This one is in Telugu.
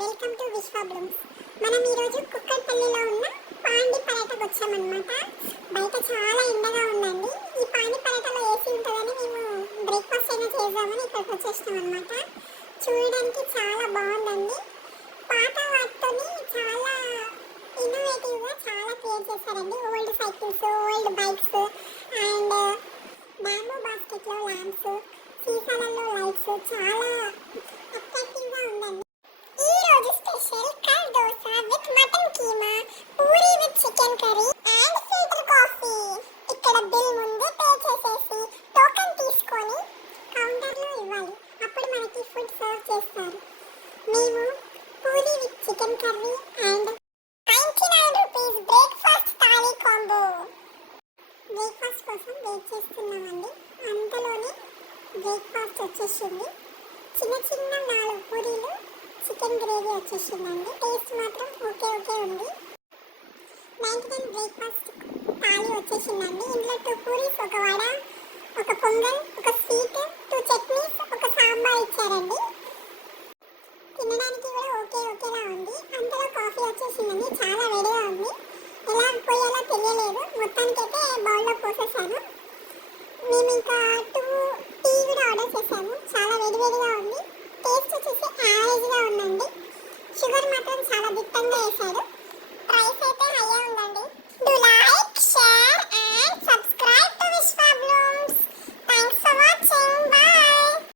వెల్కమ్ టు విశ్వ బ్లూమ్స్. మనం ఈరోజు కుక్కట్పల్లిలో ఉన్న పాండి పర్యటకు వచ్చామన్నమాట. బయట చాలా ఎండగా ఉందండి. ఈ పాండి పర్యటలో ఏసీ ఉంటుందని మేము బ్రేక్ఫాస్ట్ అయినా చేద్దామని ఇక్కడికి వచ్చేసినాం అనమాట. చూడడానికి చాలా బాగుందండి. పాత వాటితోని చాలా ఇన్నోవేటివ్గా చాలా క్రియేట్ చేశారండి. Old cycles, old bikes and bamboo బాస్కెట్లో ల్యాంప్స్, సీసాలలో లైట్స్ చాలా అట్రాక్టివ్గా ఉందండి. ఈ రోజు స్పెషల్ కర్ dosa with mutton keema, puri with chicken curry and filter coffee. ఇక్కడ బిల్ ముందే పే చేసేసి టోకెన్ తీసుకొని కౌంటర్లో ఇవ్వాలి. అప్పుడు మనకి ఫుడ్ సర్వ్ చేస్తారు. మేము puri with chicken curry and 99 rupees breakfast thali combo. Breakfast కోసం వెయిట్ చేస్తున్నామండి. అంతలోనే బ్రేక్ఫాస్ట్ వచ్చేసింది. చిన్న చిన్న 4 పూరీలు, చికెన్ గ్రేవీ వచ్చేసిందండి. టేస్ట్ మాత్రం ఓకే ఉంది. 99 బ్రేక్ఫాస్ట్ థాలీ వచ్చేసిందండి. ఇందులో 2 పూరీస్, ఒక వడ, ఒక పొంగల్, ఒక స్వీట్, 2 చట్నీస్, ఒక సాంబార్ ఇచ్చారండి. తినడానికి కూడా ఓకేలా ఉంది. అంతలో కాఫీ వచ్చేసిందండి. చాలా వేడిగా ఉంది. ఎలా పోయేలా తెలియలేదు. మొత్తానికైతే బౌల్లో పోసేసాను. మేము ఇంకా 2 టీ కూడా ఆర్డర్ చేసాము. చాలా వేడిగా ఉంది. టేస్ట్ వచ్చేసి యావరేజ్గా ఉందండి. షుగర్ మాత్రం చాలా దిట్టంగా వేశారు.